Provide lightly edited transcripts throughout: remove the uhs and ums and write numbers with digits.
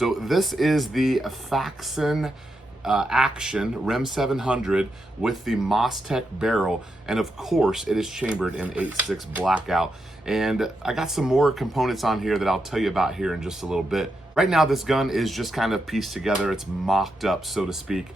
So this is the Faxon Action REM 700 with the Mostech barrel, and of course it is chambered in 8.6 blackout. And I got some more components on here that I'll tell you about here in just a little bit. Right now this gun is just kind of pieced together, it's mocked up, so to speak.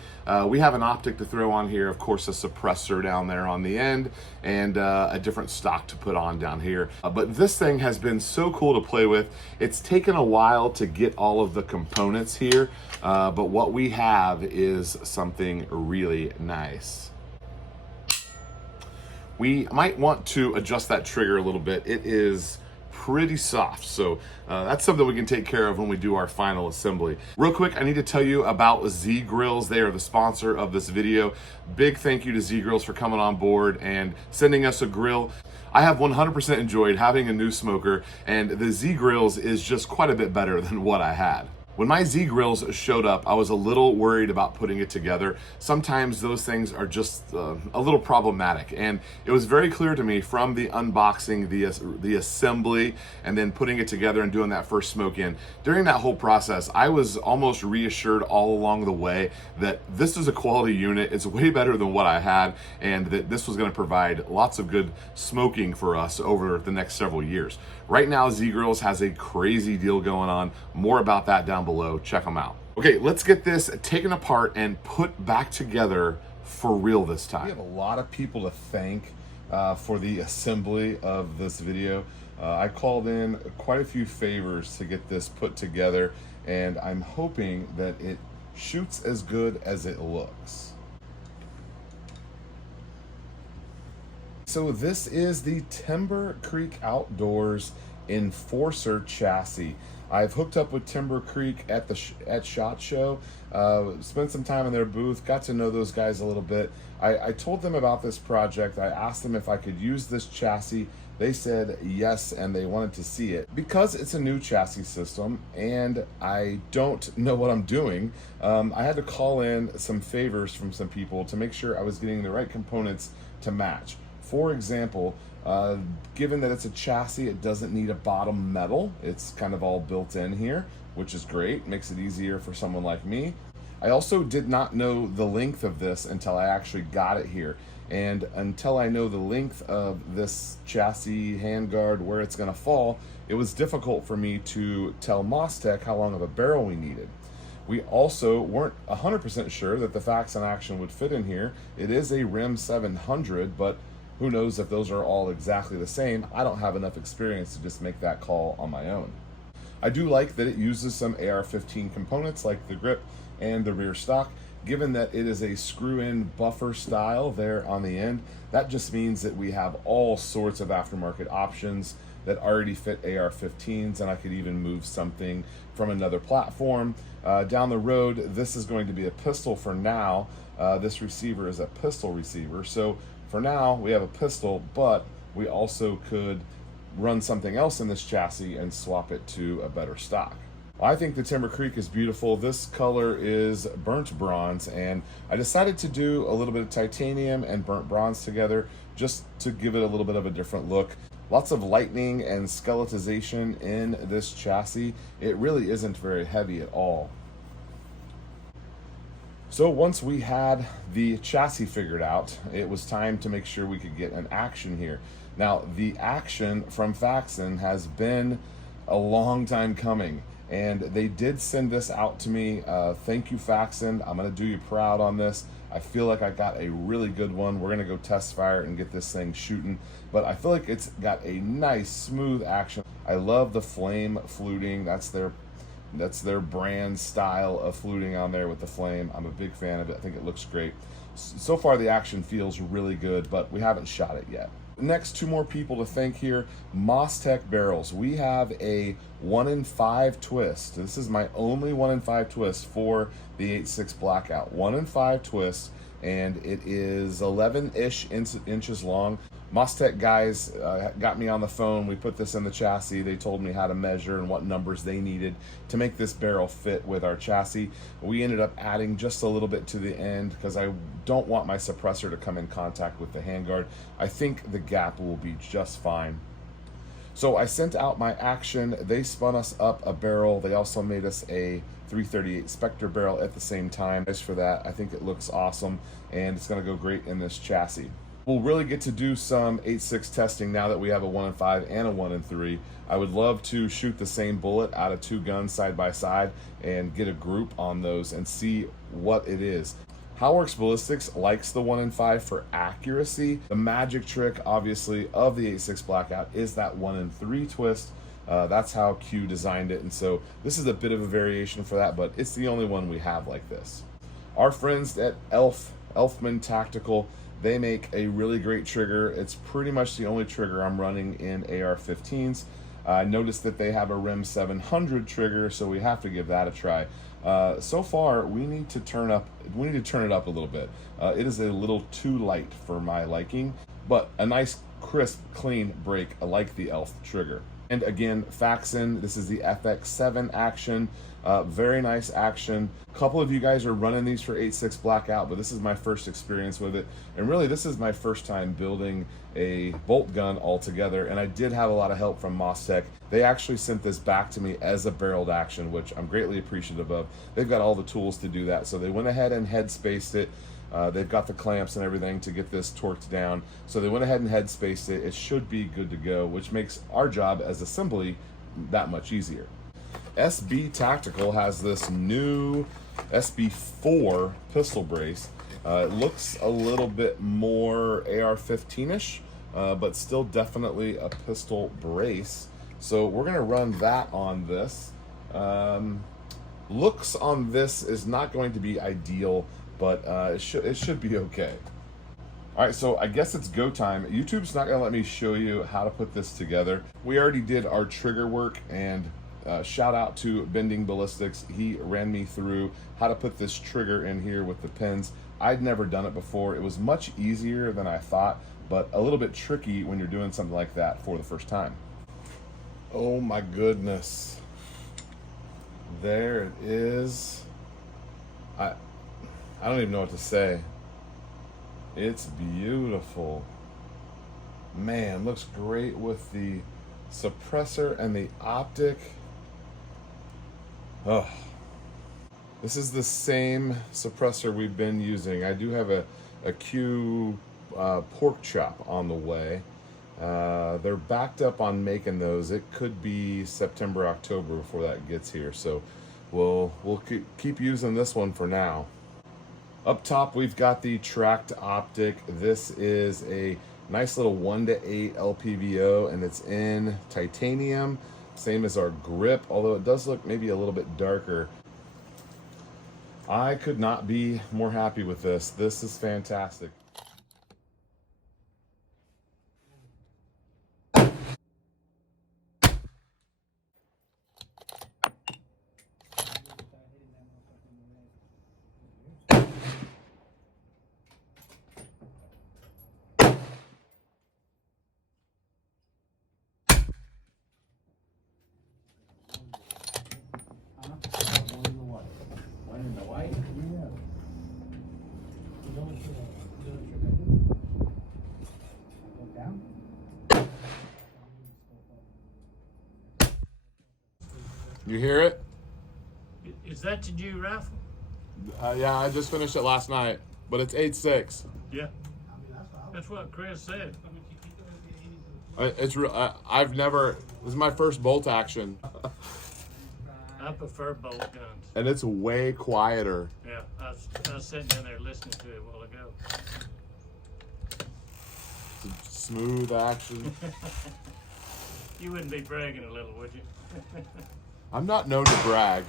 We have an optic to throw on here, of course a suppressor down there on the end, and a different stock to put on down here. But this thing has been so cool to play with. It's taken a while to get all of the components here, but what we have is something really nice. We might want to adjust that trigger a little bit. It is pretty soft, so that's something we can take care of when we do our final assembly. Real quick, I need to tell you about Z Grills. They are the sponsor of this video. Big thank you to Z Grills for coming on board and sending us a grill. I have 100% enjoyed having a new smoker, and the Z Grills is just quite a bit better than what I had. When my Z Grills showed up, I was a little worried about putting it together. Sometimes those things are just a little problematic, and it was very clear to me from the unboxing, the assembly, and then putting it together and doing that first smoke in. During that whole process, I was almost reassured all along the way that this is a quality unit, it's way better than what I had, and that this was gonna provide lots of good smoking for us over the next several years. Right now, Z Grills has a crazy deal going on. More about that down below. Check them out. Okay, let's get this taken apart and put back together for real this time. We have a lot of people to thank for the assembly of this video. I called in quite a few favors to get this put together, and I'm hoping that it shoots as good as it looks. So this is the Timber Creek Outdoors Enforcer chassis. I've hooked up with Timber Creek at SHOT Show, spent some time in their booth, got to know those guys a little bit. I told them about this project. I asked them if I could use this chassis. They said yes, and they wanted to see it. Because it's a new chassis system and I don't know what I'm doing, I had to call in some favors from some people to make sure I was getting the right components to match. For example, given that it's a chassis, it doesn't need a bottom metal. It's kind of all built in here, which is great, makes it easier for someone like me. I also did not know the length of this until I actually got it here. And until I know the length of this chassis handguard, where it's gonna fall, it was difficult for me to tell Mostech how long of a barrel we needed. We also weren't 100% sure that the Faxon Action would fit in here. It is a REM 700, but who knows if those are all exactly the same. I don't have enough experience to just make that call on my own. I do like that it uses some AR-15 components like the grip and the rear stock. Given that it is a screw-in buffer style there on the end, that just means that we have all sorts of aftermarket options that already fit AR-15s, and I could even move something from another platform. Down the road, this is going to be a pistol for now. This receiver is a pistol receiver, so for now, we have a pistol, but we also could run something else in this chassis and swap it to a better stock. Well, I think the Timber Creek is beautiful. This color is burnt bronze, and I decided to do a little bit of titanium and burnt bronze together just to give it a little bit of a different look. Lots of lightning and skeletization in this chassis. It really isn't very heavy at all. So once we had the chassis figured out, it was time to make sure we could get an Action here. Now, the Action from Faxon has been a long time coming, and they did send this out to me. Thank you, Faxon. I'm gonna do you proud on this. I feel like I got a really good one. We're gonna go test fire and get this thing shooting, but I feel like it's got a nice, smooth action. I love the flame fluting. That's their brand style of fluting on there with the flame. I'm a big fan of it. I think it looks great. So far the Action feels really good, but we haven't shot it yet. Next, two more people to thank here. Mostech barrels. We have a 1 in 5 twist. This is my only 1 in 5 twist for the 8.6 blackout. 1 in 5 twist, and it is 11-ish inches long. Mostech guys got me on the phone. We put this in the chassis. They told me how to measure and what numbers they needed to make this barrel fit with our chassis. We ended up adding just a little bit to the end because I don't want my suppressor to come in contact with the handguard. I think the gap will be just fine. So I sent out my action. They spun us up a barrel. They also made us a 338 Spectre barrel at the same time. As for that, I think it looks awesome, and it's going to go great in this chassis. We'll really get to do some 8.6 testing now that we have a 1 in 5 and a 1 in 3. I would love to shoot the same bullet out of 2 guns side by side and get a group on those and see what it is. Howworks Ballistics likes the 1 in 5 for accuracy. The magic trick, obviously, of the 8.6 Blackout is that 1 in 3 twist. That's how Q designed it, and so this is a bit of a variation for that, but it's the only one we have like this. Our friends at Elfman Tactical, they make a really great trigger. It's pretty much the only trigger I'm running in AR-15s. I noticed that they have a RIM 700 trigger, so we have to give that a try. So far, we need to turn it up a little bit. It is a little too light for my liking, but a nice, crisp, clean break like the Elf trigger. And again, Faxon, this is the FX7 action. Very nice action. A couple of you guys are running these for 8.6 Blackout, but this is my first experience with it. And really, this is my first time building a bolt gun altogether, and I did have a lot of help from MOSTEC. They actually sent this back to me as a barreled action, which I'm greatly appreciative of. They've got all the tools to do that, so they went ahead and head spaced it. They've got the clamps and everything to get this torqued down, so they went ahead and head spaced it. It should be good to go, which makes our job as assembly that much easier. SB Tactical has this new SB4 pistol brace. It looks a little bit more AR-15ish, but still definitely a pistol brace. So we're gonna run that on this. Looks on this is not going to be ideal, but it should be okay. All right, so I guess it's go time. YouTube's not gonna let me show you how to put this together. We already did our trigger work, and shout out to Bending Ballistics. He ran me through how to put this trigger in here with the pins. I'd never done it before. It was much easier than I thought, but a little bit tricky when you're doing something like that for the first time. Oh my goodness. There it is. I don't even know what to say. It's beautiful. Man, looks great with the suppressor and the optic. Oh, this is the same suppressor we've been using. I do have a Q pork chop on the way. They're backed up on making those. It could be September, October before that gets here. So we'll keep using this one for now. Up top, we've got the tracked optic. This is a nice little 1:8 LPVO, and it's in titanium, same as our grip, although it does look maybe a little bit darker. I could not be more happy with this. This is fantastic. You hear it? Is that your new rifle? Yeah, I just finished it last night, but it's 8.6. Yeah. That's what Chris said. It's real. I've never. This is my first bolt action. I prefer bolt guns. And it's way quieter. Yeah, I was sitting down there listening to it a while ago. It's a smooth action. You wouldn't be bragging a little, would you? I'm not known to brag.